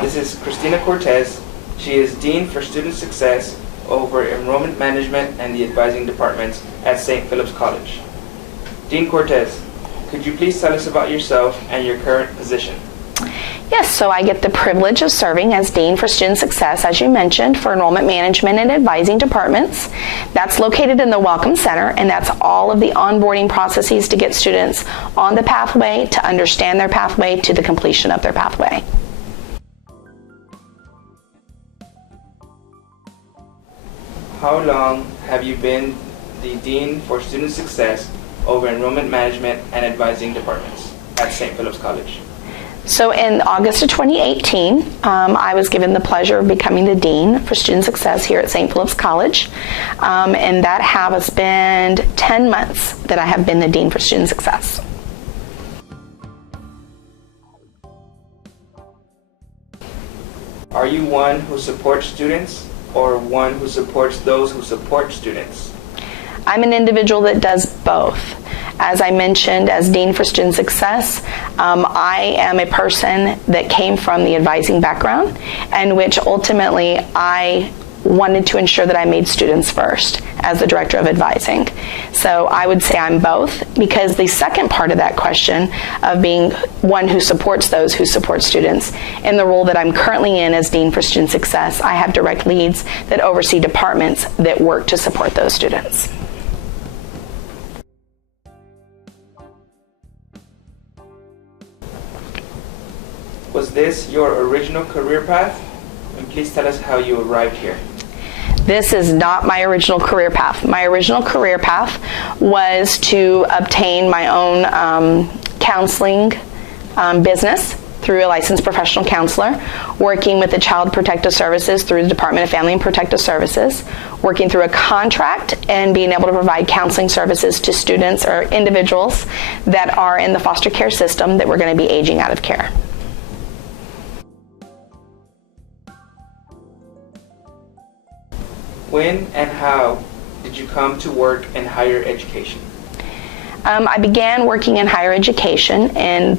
This is Christina Cortez. She is Dean for Student Success over Enrollment Management and the Advising Departments at St. Philip's College. Dean Cortez, could you please tell us about yourself and your current position? Yes, so I get the privilege of serving as Dean for Student Success, as you mentioned, for Enrollment Management and Advising Departments. That's located in the Welcome Center, and that's all of the onboarding processes to get students on the pathway, to understand their pathway, to the completion of their pathway. How long have you been the Dean for Student Success over Enrollment Management and Advising Departments at St. Philip's College? So in August of 2018, I was given the pleasure of becoming the Dean for Student Success here at St. Philip's College. And that has been 10 months that I have been the Dean for Student Success. Are you one who supports students or one who supports those who support students? I'm an individual that does both. As I mentioned, as Dean for Student Success, I am a person that came from the advising background, and which ultimately I wanted to ensure that I made students first as the Director of Advising. So I would say I'm both, because the second part of that question of being one who supports those who support students, in the role that I'm currently in as Dean for Student Success, I have direct leads that oversee departments that work to support those students. Was this your original career path? And please tell us how you arrived here. This is not my original career path. My original career path was to obtain my own counseling business through a licensed professional counselor, working with the Child Protective Services through the Department of Family and Protective Services, working through a contract and being able to provide counseling services to students or individuals that are in the foster care system that were going to be aging out of care. When and how did you come to work in higher education? I began working in higher education in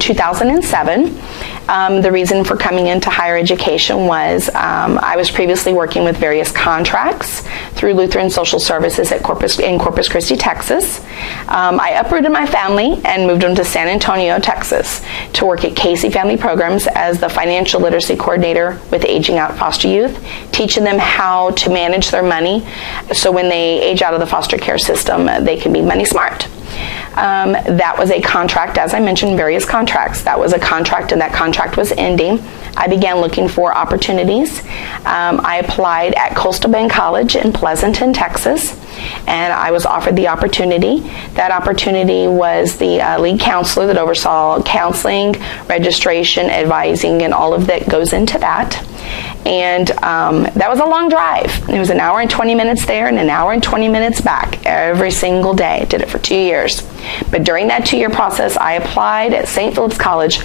2007. The reason for coming into higher education was I was previously working with various contracts through Lutheran Social Services in Corpus Christi, Texas. I uprooted my family and moved on to San Antonio, Texas, to work at Casey Family Programs as the financial literacy coordinator with aging out foster youth, teaching them how to manage their money so when they age out of the foster care system, they can be money smart. That was a contract, as I mentioned, various contracts. That was a contract, and that contract was ending. I began looking for opportunities. I applied at Coastal Bend College in Pleasanton, Texas, and I was offered the opportunity. That opportunity was the lead counselor that oversaw counseling, registration, advising, and all of that goes into that. And that was a long drive. It was an hour and 20 minutes there and an hour and 20 minutes back every single day. Did it for 2 years. But during that 2-year process, I applied at St. Philip's College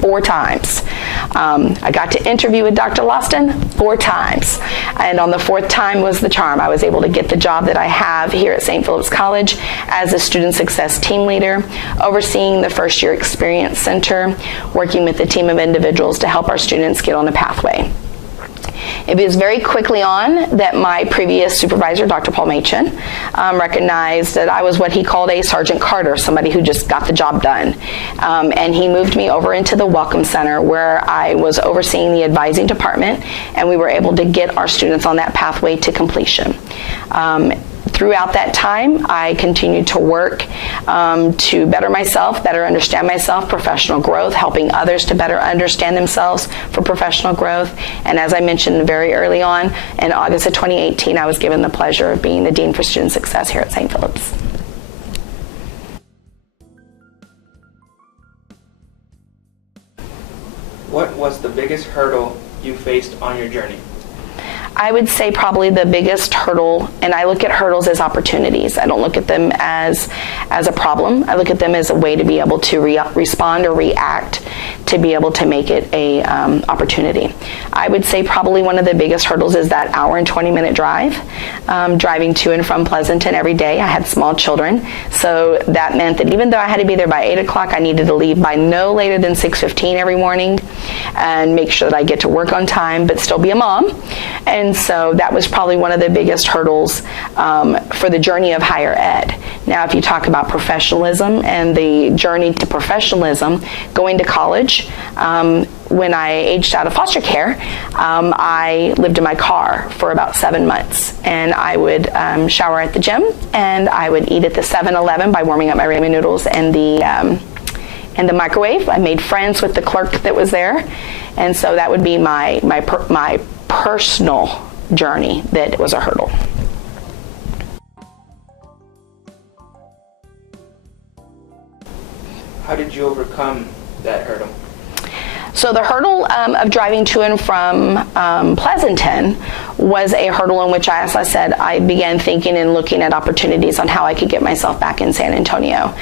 4 times. I got to interview with Dr. Loston 4 times. And on the 4th time was the charm. I was able to get the job that I have here at St. Philip's College as a Student Success Team Leader, overseeing the First Year Experience Center, working with a team of individuals to help our students get on a pathway. It was very quickly on that my previous supervisor, Dr. Paul Machin, recognized that I was what he called a Sergeant Carter, somebody who just got the job done. And he moved me over into the Welcome Center, where I was overseeing the advising department, and we were able to get our students on that pathway to completion. Throughout that time, I continued to work to better myself, better understand myself, professional growth, helping others to better understand themselves for professional growth. And as I mentioned very early on, in August of 2018, I was given the pleasure of being the Dean for Student Success here at St. Philip's. What was the biggest hurdle you faced on your journey? I would say probably the biggest hurdle, and I look at hurdles as opportunities. I don't look at them as a problem. I look at them as a way to be able to respond or react, to be able to make it a opportunity. I would say probably one of the biggest hurdles is that hour and 20-minute drive, driving to and from Pleasanton every day. I had small children, so that meant that even though I had to be there by 8 o'clock, I needed to leave by no later than 6:15 every morning and make sure that I get to work on time but still be a mom. And so that was probably one of the biggest hurdles for the journey of higher ed. Now, if you talk about professionalism and the journey to professionalism, going to college, when I aged out of foster care, I lived in my car for about 7 months, and I would shower at the gym, and I would eat at the 7-Eleven by warming up my ramen noodles and the microwave. I made friends with the clerk that was there, and so that would be my personal journey that was a hurdle. How did you overcome that hurdle? So the hurdle of driving to and from Pleasanton was a hurdle in which, as I said, I began thinking and looking at opportunities on how I could get myself back in San Antonio.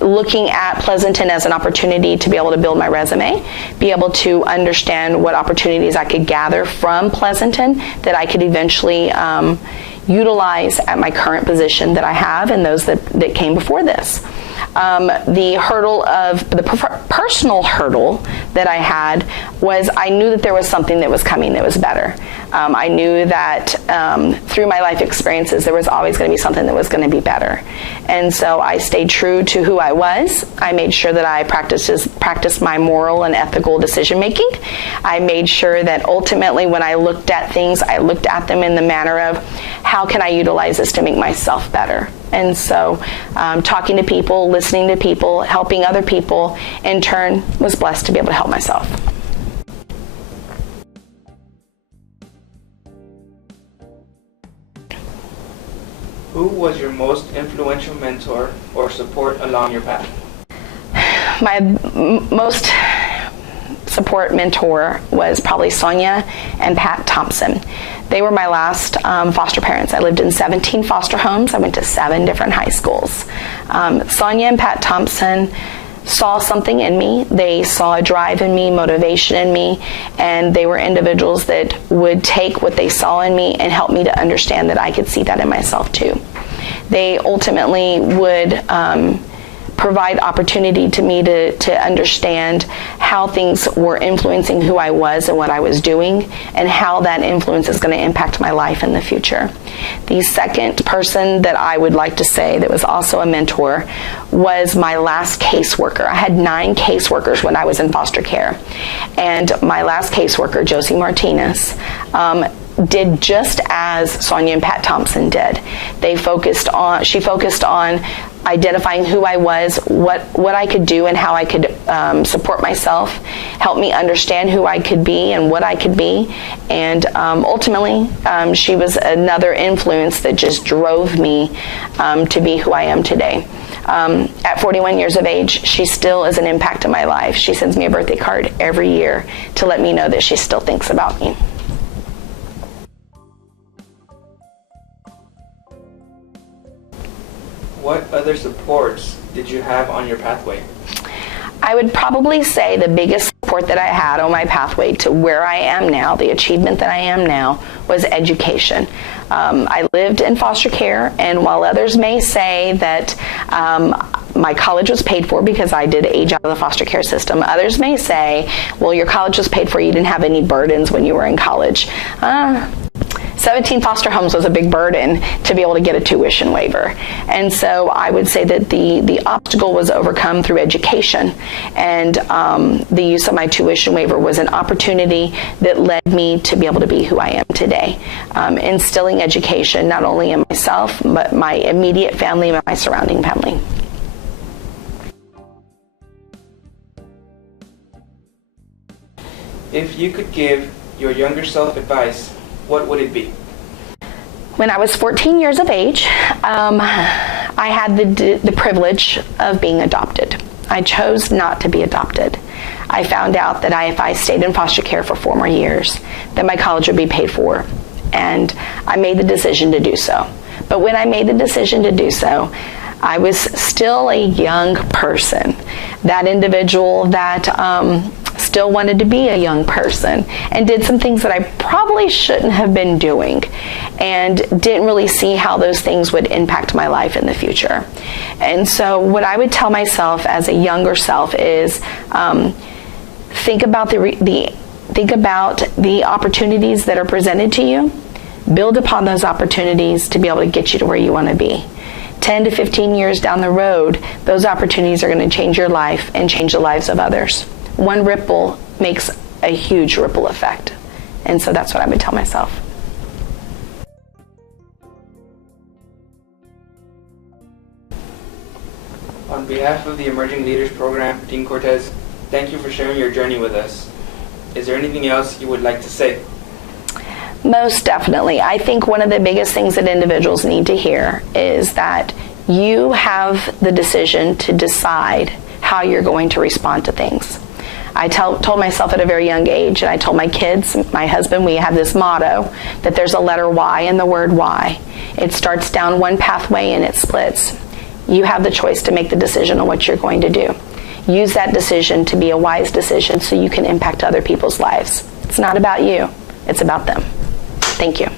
Looking at Pleasanton as an opportunity to be able to build my resume, be able to understand what opportunities I could gather from Pleasanton that I could eventually utilize at my current position that I have and those that came before this. The hurdle of the personal hurdle that I had was I knew that there was something that was coming that was better. I knew that through my life experiences there was always going to be something that was going to be better. And so I stayed true to who I was. I made sure that I practiced my moral and ethical decision making. I made sure that ultimately when I looked at things, I looked at them in the manner of how can I utilize this to make myself better. And so talking to people, listening to people, helping other people, in turn, was blessed to be able to help myself. Who was your most influential mentor or support along your path? My most support mentor was probably Sonia and Pat Thompson. They were my last foster parents. I lived in 17 foster homes. I went to 7 different high schools. Sonia and Pat Thompson saw something in me. They saw a drive in me, motivation in me, and they were individuals that would take what they saw in me and help me to understand that I could see that in myself too. They ultimately would provide opportunity to me to understand how things were influencing who I was and what I was doing, and how that influence is going to impact my life in the future. The second person that I would like to say that was also a mentor was my last caseworker. I had 9 caseworkers when I was in foster care, and my last caseworker, Josie Martinez, did just as Sonia and Pat Thompson did. She focused on identifying who I was, what I could do and how I could support myself, help me understand who I could be and what I could be, and ultimately she was another influence that just drove me to be who I am today. At 41 years of age, she still is an impact in my life. She sends me a birthday card every year to let me know that she still thinks about me. What other supports did you have on your pathway? I would probably say the biggest support that I had on my pathway to where I am now, the achievement that I am now, was education. I lived in foster care, and while others may say that my college was paid for because I did age out of the foster care system, others may say, well, your college was paid for, you didn't have any burdens when you were in college. 17 foster homes was a big burden to be able to get a tuition waiver. And so I would say that the obstacle was overcome through education, and the use of my tuition waiver was an opportunity that led me to be able to be who I am today. Instilling education not only in myself, but my immediate family and my surrounding family. If you could give your younger self advice, what would it be? When I was 14 years of age, I had the privilege of being adopted. I chose not to be adopted. I found out that if I stayed in foster care for 4 more years, that my college would be paid for, and I made the decision to do so. But when I made the decision to do so, I was still a young person, that individual that still wanted to be a young person, and did some things that I probably shouldn't have been doing, and didn't really see how those things would impact my life in the future. And so what I would tell myself as a younger self is think about the opportunities that are presented to you. Build upon those opportunities to be able to get you to where you want to be. 10 to 15 years down the road, those opportunities are going to change your life and change the lives of others. One ripple makes a huge ripple effect. And so that's what I would tell myself. On behalf of the Emerging Leaders Program, Dean Cortez, thank you for sharing your journey with us. Is there anything else you would like to say? Most definitely. I think one of the biggest things that individuals need to hear is that you have the decision to decide how you're going to respond to things. I told myself at a very young age, and I told my kids, my husband, we have this motto that there's a letter Y in the word why. It starts down one pathway and it splits. You have the choice to make the decision on what you're going to do. Use that decision to be a wise decision so you can impact other people's lives. It's not about you, it's about them. Thank you.